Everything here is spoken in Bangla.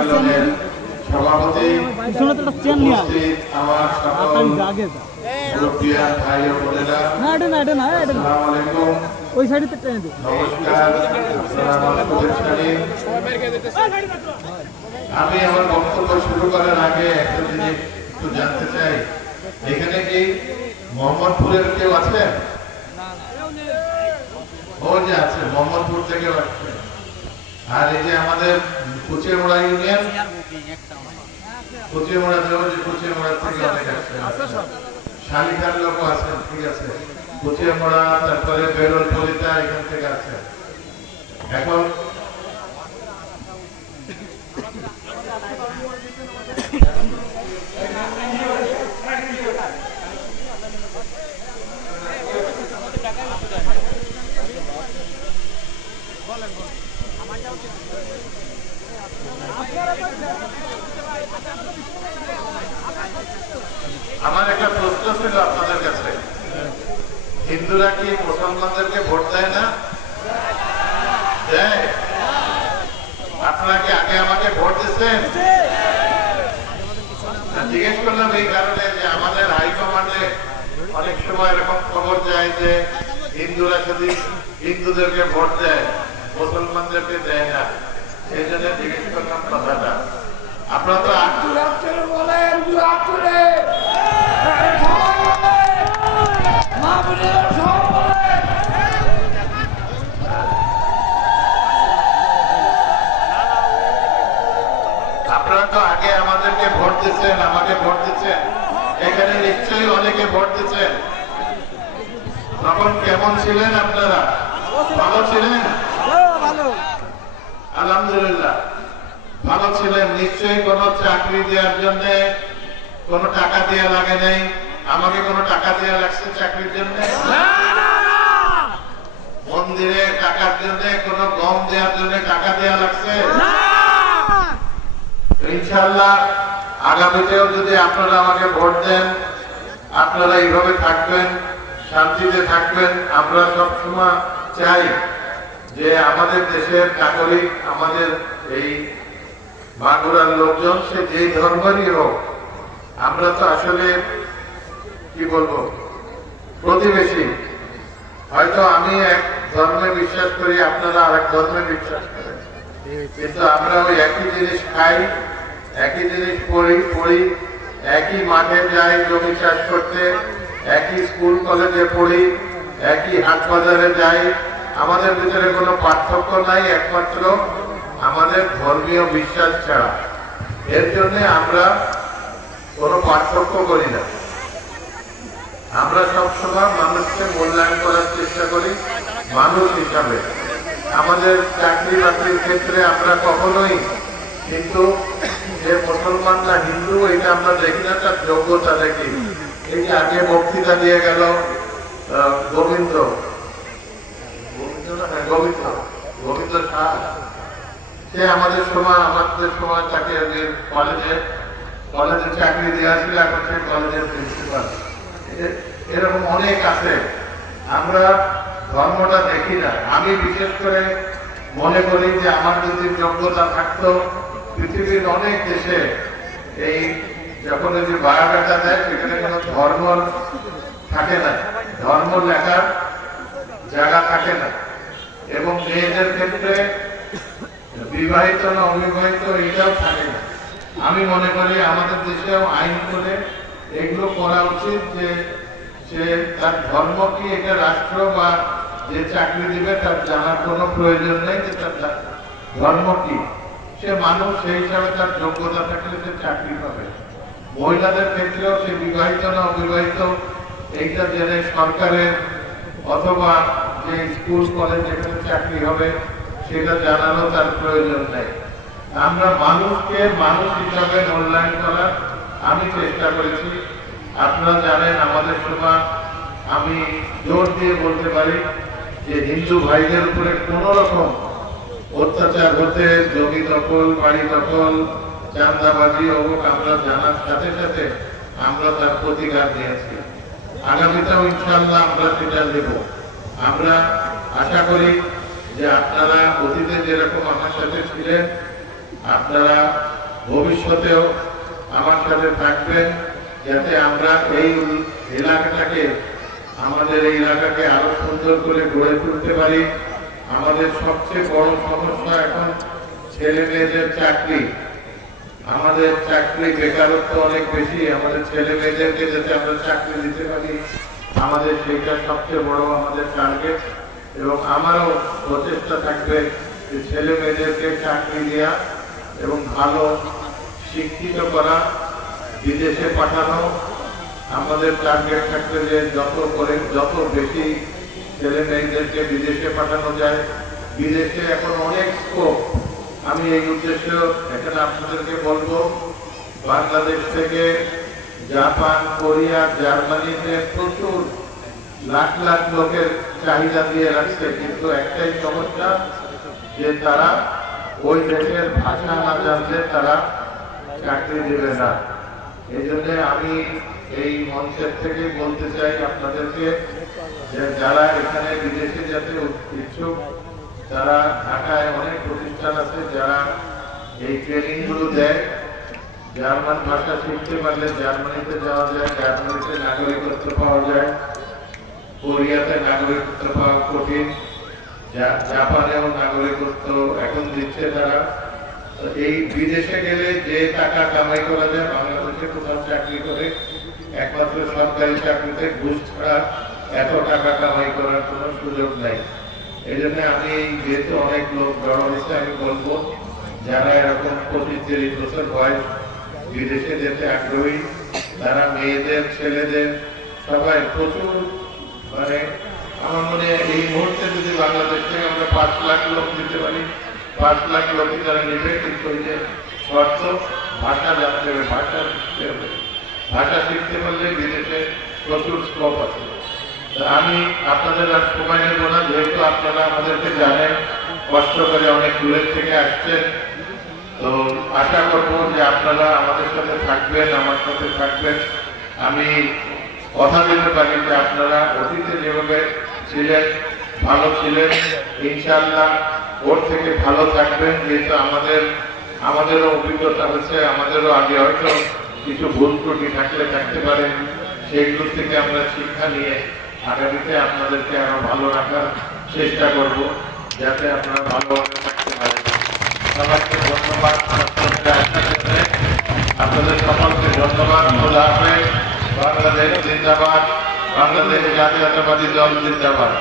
সম্মেলনের সভাপতি উপস্থিত আমার সকল মুরব্বিয়ান ভাই ও বোনেরা, আসসালামু আলাইকুম, নমস্কার, শুভেচ্ছা নিন। আমি আমার বক্তব্য শুরু করার আগে একটা জিনিস একটু জানতে চাই, এখানে কি মোহাম্মদপুরের কেউ আছেন? ও যে আছে, মোহাম্মদপুর থেকে আসছে। আর এই যে আমাদের কুচিয়ামোড়া ইউনিয়ন, কুচিয়ামোড়া থেকে অনেক আসছে, শালিখার লোক আছেন, ঠিক আছে, কুচিয়ামোড়া, তারপরে বেরোল কলিতা, এখান থেকে আছে। এখন আমার একটা প্রশ্ন ছিল আপনাদের কাছে, হিন্দুরা কি মুসলমানদেরকে ভোট দেয় না? দেয়? আপনারা কি আগে আমাকে ভোট দিচ্ছেন? জিজ্ঞেস করলাম এই কারণে যে আমাদের হাইকমান্ডে অনেক সময় এরকম খবর যায় যে হিন্দুরা যদি হিন্দুদেরকে ভোট দেয়, মুসলমানদেরকে দেয় না, সেই জন্য জিজ্ঞেস করলাম কথাটা। আপনারা তো আপনারা তো আগে আমাদেরকে ভোট দিচ্ছেন, আমাকে ভোট দিচ্ছেন, এখানে নিশ্চয়ই অনেকে ভোট দিচ্ছেন। তখন কেমন ছিলেন আপনারা? ভালো ছিলেন? আলহামদুলিল্লাহ ভালো ছিলেন। নিশ্চয়ই কোনো চাকরি দেওয়ার জন্য কোনো টাকা দেওয়া লাগে নাই। আমাকে কোনো টাকা দেওয়া লাগছে চাকরির জন্য? মন্দিরে টাকার জন্য, কোনো গম দেওয়ার জন্য টাকা দেওয়া লাগছে? ইনশাআল্লাহ আগামীতেও যদি আপনারা আমাকে ভোট দেন, আপনারা এইভাবে থাকবেন, শান্তিতে থাকবেন। আমরা সবসময় চাই যে আমাদের দেশের নাগরিক, আমাদের এই মাগুরার লোকজন, সে যেই ধর্মেরই হোক, আমরা তো আসলে কি বলবো, প্রতিবেশী। হয়তো আমি এক ধর্মে বিশ্বাস করি, আপনারা আরেক ধর্মে বিশ্বাস করেন, কিন্তু আমরা ওই একই জিনিস খাই, একই জিনিস পড়ি, একই মাঠে যাই জমি চাষ করতে, একই স্কুল কলেজে পড়ি, একই হাট বাজারে যাই। আমাদের ভিতরে কোনো পার্থক্য নাই, একমাত্র আমাদের ধর্মীয় বিশ্বাস ছাড়া। এর জন্য আমরা কোনো পার্থক্য করি না। আমরা সবসময় মানুষকে মূল্যায়ন করার চেষ্টা করি মানুষ হিসাবে। আমাদের চাকরি বাকরির ক্ষেত্রে আমরা কখনোই কিন্তু যে মুসলমান না হিন্দু এটা আমরা দেখি না, তার যোগ্যতা দেখি। এই যে আগে বক্তৃতা দিয়ে গেল গোবিন্দ শাহ, সে আমাদের সময় তাকে কলেজে চাকরি দেওয়া ছিল, এখন সে কলেজের প্রিন্সিপাল। এরকম অনেক আছে। আমরা ধর্মটা দেখি না। আমি বিশেষ করে মনে করি যে আমার যদি যোগ্যতা থাকতো, পৃথিবীর অনেক দেশে এই যখন যে বায়োডাটা দেয় সেখানে কোনো ধর্ম থাকে না, ধর্ম লেখার জায়গা থাকে না। এবং মেয়েদের ক্ষেত্রে বিবাহিত না অবিবাহিত এটাও থাকে না। আমি মনে করি আমাদের দেশেও আইন করে এগুলো করা উচিত যে সে তার ধর্ম কি, এটা রাষ্ট্র বা যে চাকরি দিবে তার জানার কোনো প্রয়োজন নেই যে তার ধর্ম কি। সে মানুষ, সেই হিসাবে তার যোগ্যতা থাকলে সে চাকরি পাবে। মহিলাদের ক্ষেত্রেও সে বিবাহিত না অবিবাহিত এইটা জেনে সরকারের অথবা যে স্কুল কলেজ যেখানে চাকরি হবে সেটা জানারও তার প্রয়োজন নেই। আমরা মানুষকে মানুষ হিসাবে মূল্যায়ন করার আমি চেষ্টা করেছি। আপনারা জানেন আমাদের সময় আমি জোর দিয়ে বলতে পারি যে হিন্দু ভাইদের উপরে কোন রকম অত্যাচার হতে, জমি দখল, বাড়ি দখল, চাঁদাবাজি অবক আমরা জানার সাথে সাথে আমরা তার প্রতিকার দিয়েছি। আগামীতেও ইনশাআল্লাহ আমরা সেটা দেব। আমরা আশা করি যে আপনারা অতীতে যেরকম আমার সাথে ছিলেন আপনারা ভবিষ্যতেও আমার সাথে থাকবেন, যাতে আমরা এই এলাকাটাকে, আমাদের এই এলাকাকে আরো সুন্দর করে গড়ে তুলতে পারি। আমাদের সবচেয়ে বড় সমস্যা এখন ছেলে মেয়েদের চাকরি। আমাদের চাকরি বেকারত্ব অনেক বেশি। আমাদের ছেলে মেয়েদেরকে যাতে আমরা চাকরি দিতে পারি, আমাদের সেইটা সবচেয়ে বড় আমাদের টার্গেট। এবং আমারও প্রচেষ্টা থাকবে যে ছেলে মেয়েদেরকে চাকরি দেওয়া এবং ভালো শিক্ষিত করা, বিদেশে পাঠানো। আমাদের টার্গেট থাকবে যে যত বেশি ছেলে মেয়েদেরকে বিদেশে পাঠানো যায়। বিদেশে এখন অনেক স্কোপ। আমি এই উদ্দেশ্য এখানে আপনাদেরকে বলবো, বাংলাদেশ থেকে জাপান, কোরিয়া, জার্মানিতে প্রচুর লাখ লাখ লোকের চাহিদা দিয়ে রাখছে, কিন্তু একটাই সমস্যা যে তারা ওই দেশের ভাষা না জানলে তারা চাকরি দেবে না। এই জন্য আমি এই মঞ্চের থেকে বলতে চাই আপনাদেরকে যে যারা এখানে বিদেশে যেতে ইচ্ছুক, তারা ঢাকায় অনেক প্রতিষ্ঠান আছে যারা এই ট্রেনিং গুলো দেয়। জার্মান ভাষা শিখতে পারলে জার্মানিতে যাওয়া যায়, জার্মানিতে নাগরিকত্ব পাওয়া যায়, কোরিয়াতে নাগরিকত্ব পাওয়া কঠিন, জাপানেও নাগরিকত্ব এখন দিচ্ছে তারা। এই বিদেশে গেলে যে টাকা কামাই করা যায়, বাংলাদেশে কোথাও চাকরি করে একমাত্র সরকারি চাকরিতে ঘুষ ছাড়া এত টাকা কামাই করার কোনো সুযোগ নাই। এই জন্য আমি, যেহেতু অনেক লোক জড়ো হয়েছে, আমি বলবো যারা এরকম 25-30 বছর বয়স বিদেশে যেতে আগ্রহী, তারা মেয়েদের, ছেলেদের সবাই প্রচুর, মানে আমার মনে হয় এই মুহূর্তে যদি বাংলাদেশ থেকে আমরা 5 লাখ লোক দিতে পারি, 5 লাখ লোকই তারা নেবে। কিন্তু ওই যে শর্ত, ভাষা জানতে হবে, ভাষা শিখতে হবে। ভাষা শিখতে পারলে বিদেশে প্রচুর স্কোপ আছে। আমি আপনাদের আর সময় নেব না, যেহেতু আপনারা আমাদেরকে জানেন, কষ্ট করে অনেক দূরের থেকে আসছেন। তো আশা করবো যে আপনারা আমাদের সাথে থাকবেন, আমার সাথে থাকবেন। আমি কথা দিতে পারি যে আপনারা অতীতে যেভাবে ছিলেন, ভালো ছিলেন, ইনশাআল্লাহ ওর থেকে ভালো থাকবেন। যেহেতু আমাদেরও অভিজ্ঞতা হচ্ছে, আমাদেরও আগে হয়তো কিছু ভুল ত্রুটি থাকতে পারে, সেইগুলো থেকে আমরা শিক্ষা নিয়ে আগামীতে আপনাদেরকে আরো ভালো রাখার চেষ্টা করব, যাতে আপনারা ভালোভাবে থাকতে পারেন। সবাইকে ধন্যবাদ। আপনাদের সকলকে ধন্যবাদ। খোদা হাফেজ। বাংলাদেশ জিন্দাবাদ। বাংলাদেশ জাতীয়তাবাদী দল জিন্দাবাদ।